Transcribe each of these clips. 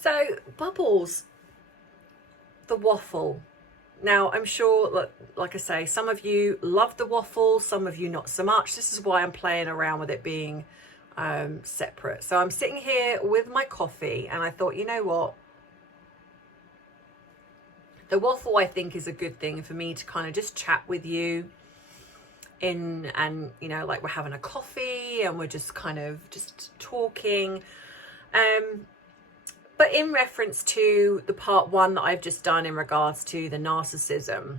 So, Bubbles, the waffle. Now, I'm sure, like I say, some of you love the waffle, some of you not so much. This is why I'm playing around with it being separate. So I'm sitting here with my coffee and I thought, you know what? The waffle, I think, is a good thing for me to kind of just chat with you and, you know, like we're having a coffee and we're just kind of just talking. But in reference to the part one that I've just done in regards to the narcissism,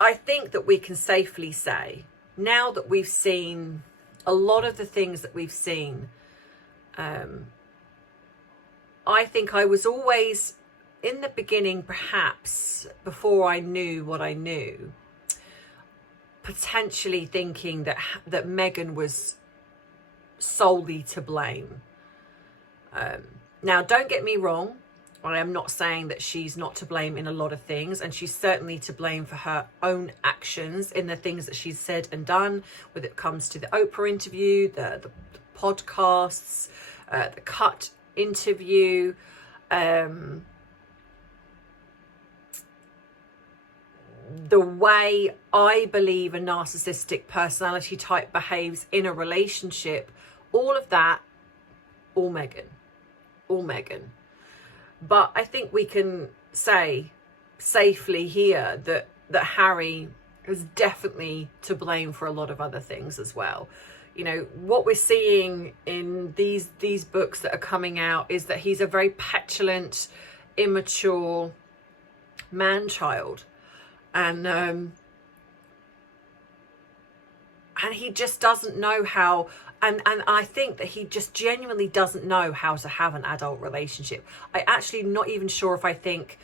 I think that we can safely say, now that we've seen a lot of the things that we've seen, I think I was always, in the beginning, perhaps before I knew what I knew, potentially thinking that Meghan was solely to blame. Now, don't get me wrong. I am not saying that she's not to blame in a lot of things, and she's certainly to blame for her own actions in the things that she's said and done, when it comes to the Oprah interview, the podcasts, the Cut interview, the way I believe a narcissistic personality type behaves in a relationship, all of that, all Meghan. But I think we can say safely here that Harry is definitely to blame for a lot of other things as well. You know, what we're seeing in these books that are coming out is that he's a very petulant, immature man-child. And he just doesn't know how, and I think that he just genuinely doesn't know how to have an adult relationship. I actually not even sure if I think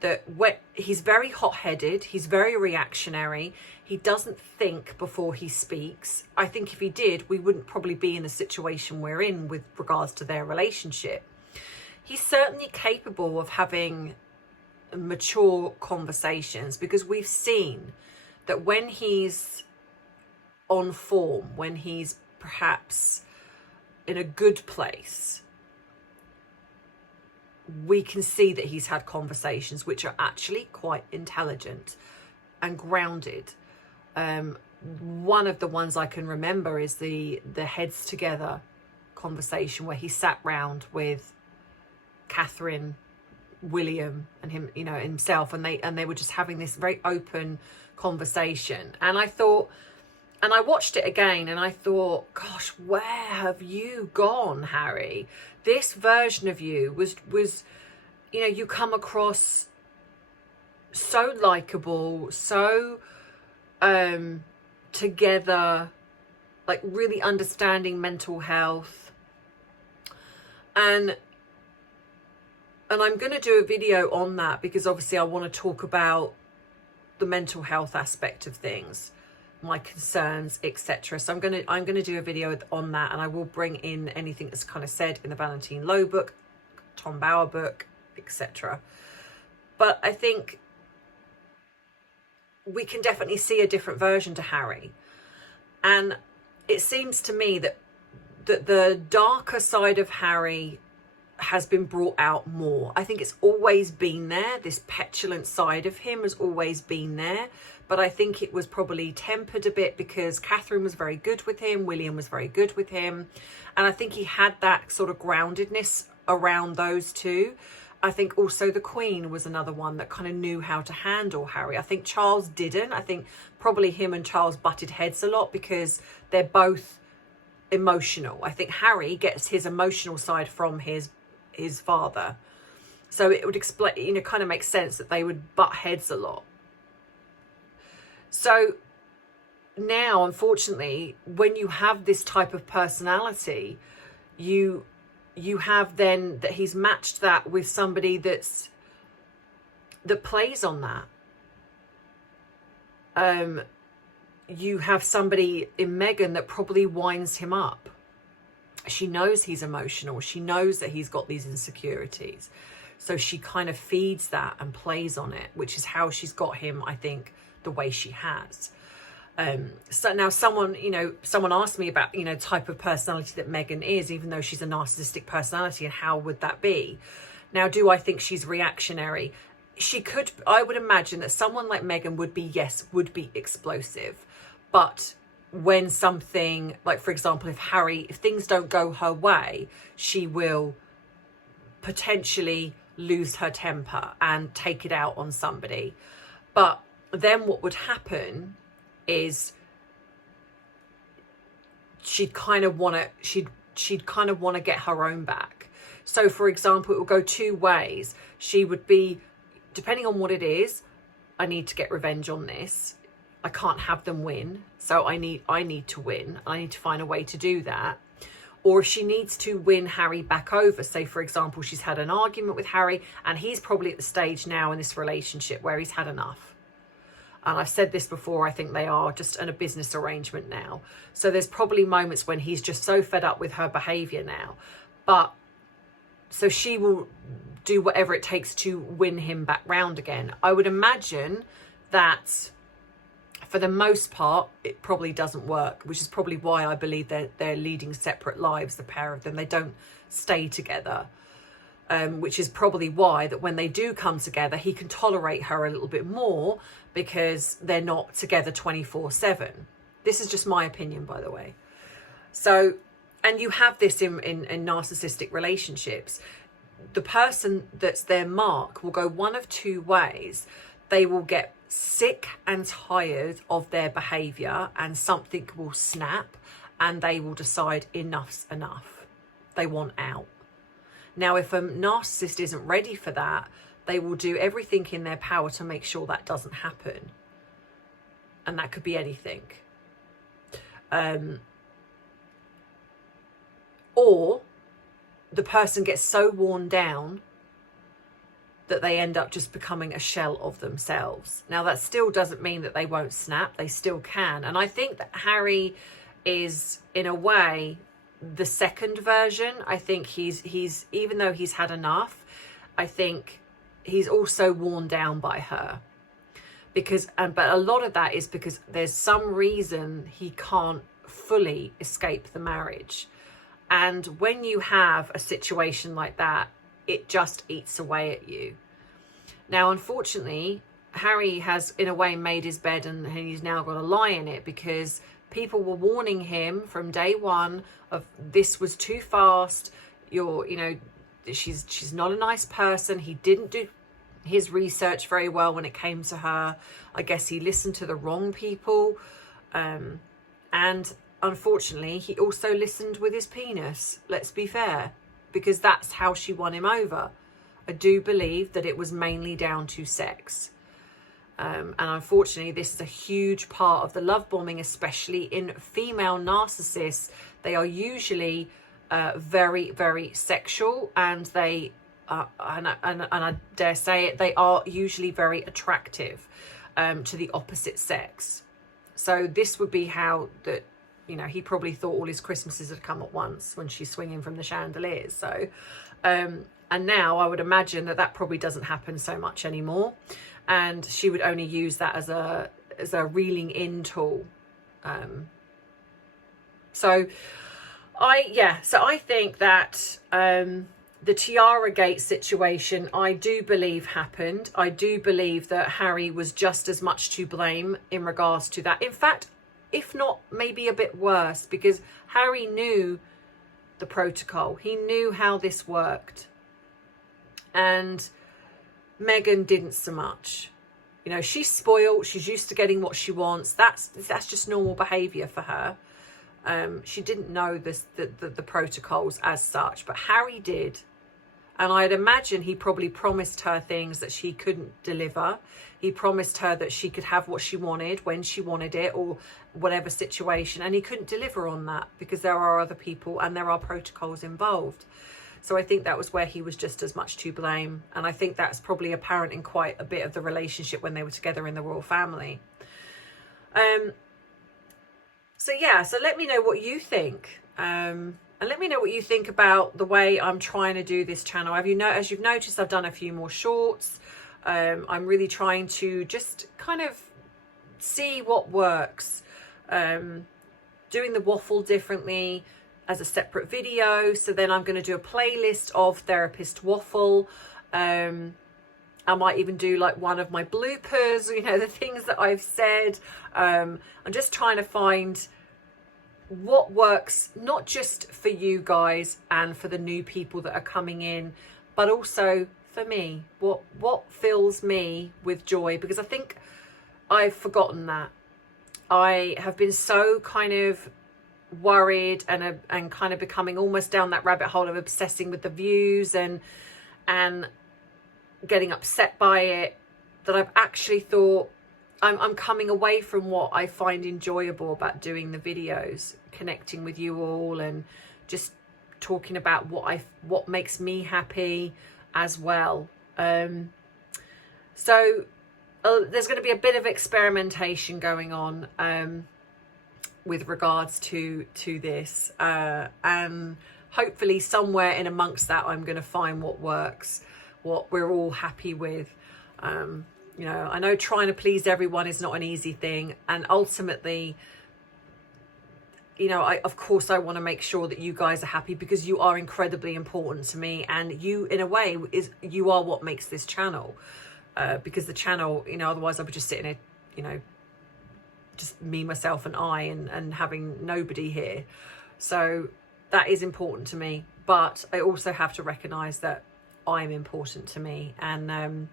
that he's very hot-headed, he's very reactionary, he doesn't think before he speaks. I think if he did, we wouldn't probably be in the situation we're in with regards to their relationship. He's certainly capable of having mature conversations, because we've seen that when he's on form, when he's perhaps in a good place, we can see that he's had conversations which are actually quite intelligent and grounded. One of the ones I can remember is the heads together conversation where he sat round with Catherine, William and him, you know, himself, and they were just having this very open conversation. And I thought, and I watched it again and I thought, gosh, where have you gone, Harry? This version of you was, you know, you come across so likable, so together, like really understanding mental health. And I'm going to do a video on that, because obviously I want to talk about the mental health aspect of things, my concerns, etc. So I'm going to do a video on that, and I will bring in anything that's kind of said in the Valentine Lowe book, Tom Bower book, etc. But I think we can definitely see a different version to Harry, and it seems to me that the darker side of Harry has been brought out more. I think it's always been there. This petulant side of him has always been there, but I think it was probably tempered a bit because Catherine was very good with him, William was very good with him, and I think he had that sort of groundedness around those two. I think also the Queen was another one that kind of knew how to handle Harry. I think Charles didn't. I think probably him and Charles butted heads a lot because they're both emotional. I think Harry gets his emotional side from his father, so it would explain, you know, kind of make sense that they would butt heads a lot. So now, unfortunately, when you have this type of personality, you have then that he's matched that with somebody that plays on that. You have somebody in Meghan that probably winds him up. She knows he's emotional. She knows that he's got these insecurities. So she kind of feeds that and plays on it, which is how she's got him, I think, the way she has. So now someone asked me about, type of personality that Meghan is, even though she's a narcissistic personality, and how would that be? Now, do I think she's reactionary? I would imagine that someone like Meghan would be explosive. But when something, like, for example, if things don't go her way, she will potentially lose her temper and take it out on somebody. But then what would happen is she'd kind of want to get her own back. So, for example, it will go two ways. She would be, depending on what it is, I need to get revenge on this. I can't have them win, so I need to win. I need to find a way to do that. Or if she needs to win Harry back over, say, for example, she's had an argument with Harry and he's probably at the stage now in this relationship where he's had enough. And I've said this before, I think they are just in a business arrangement now. So there's probably moments when he's just so fed up with her behaviour now. So she will do whatever it takes to win him back round again. I would imagine that for the most part, it probably doesn't work, which is probably why I believe they're leading separate lives, the pair of them. They don't stay together, which is probably why that when they do come together, he can tolerate her a little bit more because they're not together 24/7. This is just my opinion, by the way. So, and you have this in narcissistic relationships. The person that's their mark will go one of two ways. They will get sick and tired of their behaviour and something will snap and they will decide enough's enough. They want out. Now, if a narcissist isn't ready for that, they will do everything in their power to make sure that doesn't happen. And that could be anything. Or the person gets so worn down that they end up just becoming a shell of themselves. Now, that still doesn't mean that they won't snap. They still can. And I think that Harry is, in a way, the second version. I think he's even though he's had enough, I think he's also worn down by her. But a lot of that is because there's some reason he can't fully escape the marriage. And when you have a situation like that, it just eats away at you. Now, unfortunately, Harry has, in a way, made his bed and he's now got to lie in it because people were warning him from day one of this was too fast. She's not a nice person. He didn't do his research very well when it came to her. I guess he listened to the wrong people. And unfortunately, he also listened with his penis. Let's be fair. Because that's how she won him over. I do believe that it was mainly down to sex. And unfortunately, this is a huge part of the love bombing, especially in female narcissists. They are usually very, very sexual, and they and I dare say it, they are usually very attractive to the opposite sex. So this would be how that. He probably thought all his Christmases had come at once when she's swinging from the chandeliers. So, and now I would imagine that probably doesn't happen so much anymore. And she would only use that as a reeling in tool. So I think that the Tiaragate situation, I do believe happened. I do believe that Harry was just as much to blame in regards to that. In fact, if not maybe a bit worse, because Harry knew the protocol. He knew how this worked. And Meghan didn't so much. She's spoiled. She's used to getting what she wants. That's just normal behaviour for her. She didn't know the protocols as such, but Harry did. And I'd imagine he probably promised her things that she couldn't deliver. He promised her that she could have what she wanted when she wanted it, or whatever situation. And he couldn't deliver on that because there are other people and there are protocols involved. So I think that was where he was just as much to blame. And I think that's probably apparent in quite a bit of the relationship when they were together in the royal family. So let me know what you think. And let me know what you think about the way I'm trying to do this channel. As you've noticed, I've done a few more shorts. I'm really trying to just kind of see what works. doing the waffle differently as a separate video. So then I'm going to do a playlist of therapist waffle. I might even do like one of my bloopers, you know, the things that I've said. I'm just trying to find what works, not just for you guys and for the new people that are coming in, but also for me, what fills me with joy, because I think I've forgotten that. I have been so kind of worried and kind of becoming almost down that rabbit hole of obsessing with the views and getting upset by it, that I've actually thought I'm coming away from what I find enjoyable about doing the videos, connecting with you all and just talking about what makes me happy as well. So there's going to be a bit of experimentation going on with regards to this, and hopefully somewhere in amongst that I'm going to find what works, what we're all happy with. You know, I know trying to please everyone is not an easy thing, and ultimately, you know, of course I want to make sure that you guys are happy, because you are incredibly important to me, and you, in a way, you are what makes this channel. Because the channel, you know, otherwise I would just sit in it, you know, just me, myself and I, and having nobody here. So that is important to me, but I also have to recognize that I'm important to me, and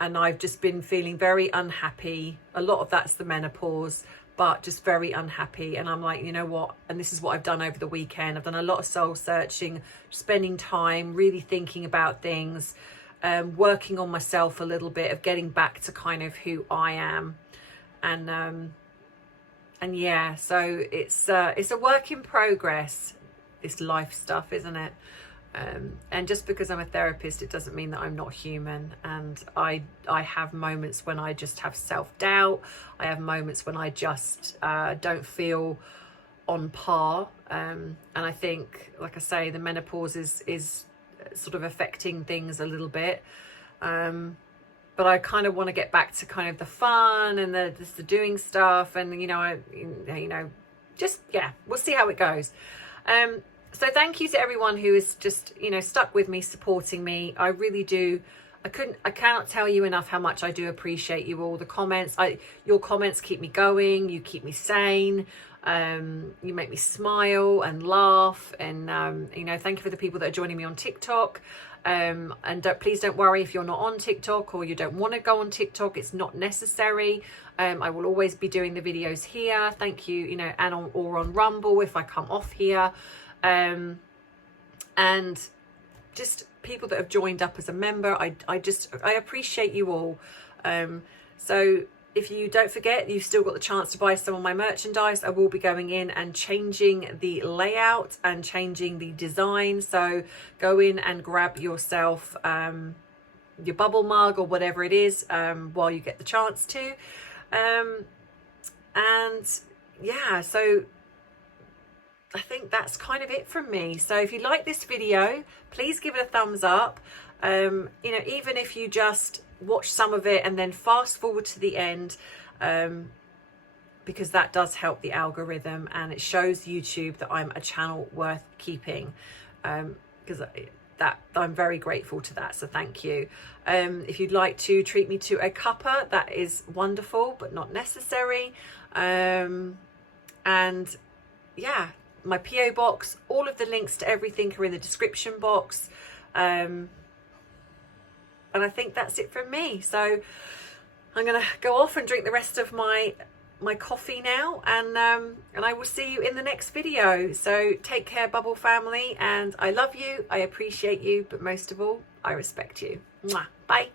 I've just been feeling very unhappy. A lot of that's the menopause, but just very unhappy. And I'm like, you know what? And this is what I've done over the weekend. I've done a lot of soul searching, spending time, really thinking about things, working on myself a little bit, of getting back to kind of who I am. And yeah, so it's a work in progress, this life stuff, isn't it? And just because I'm a therapist, it doesn't mean that I'm not human. And I have moments when I just have self-doubt. I have moments when I just don't feel on par. And I think, like I say, the menopause is sort of affecting things a little bit. But I kind of want to get back to kind of the fun and the doing stuff. And, you know, just, yeah, we'll see how it goes. So thank you to everyone who is just, you know, stuck with me, supporting me. I really do. I cannot tell you enough how much I do appreciate you all. The comments, your comments keep me going. You keep me sane. You make me smile and laugh. And, you know, thank you for the people that are joining me on TikTok. And please don't worry if you're not on TikTok or you don't want to go on TikTok. It's not necessary. I will always be doing the videos here. Thank you, you know, or on Rumble if I come off here. And just people that have joined up as a member, I appreciate you all. So if you don't forget, you've still got the chance to buy some of my merchandise. I will be going in and changing the layout and changing the design. So go in and grab yourself your bubble mug or whatever it is while you get the chance to. And yeah, so I think that's kind of it from me. So if you like this video, please give it a thumbs up. You know, even if you just watch some of it and then fast forward to the end, because that does help the algorithm and it shows YouTube that I'm a channel worth keeping, because that I'm very grateful to that. So thank you. If you'd like to treat me to a cuppa, that is wonderful, but not necessary. And yeah, my PO box, all of the links to everything are in the description box. And I think that's it from me. So I'm gonna go off and drink the rest of my coffee now, and I will see you in the next video. So take care, Bubble family, and I love you, I appreciate you, but most of all, I respect you. Mwah. Bye.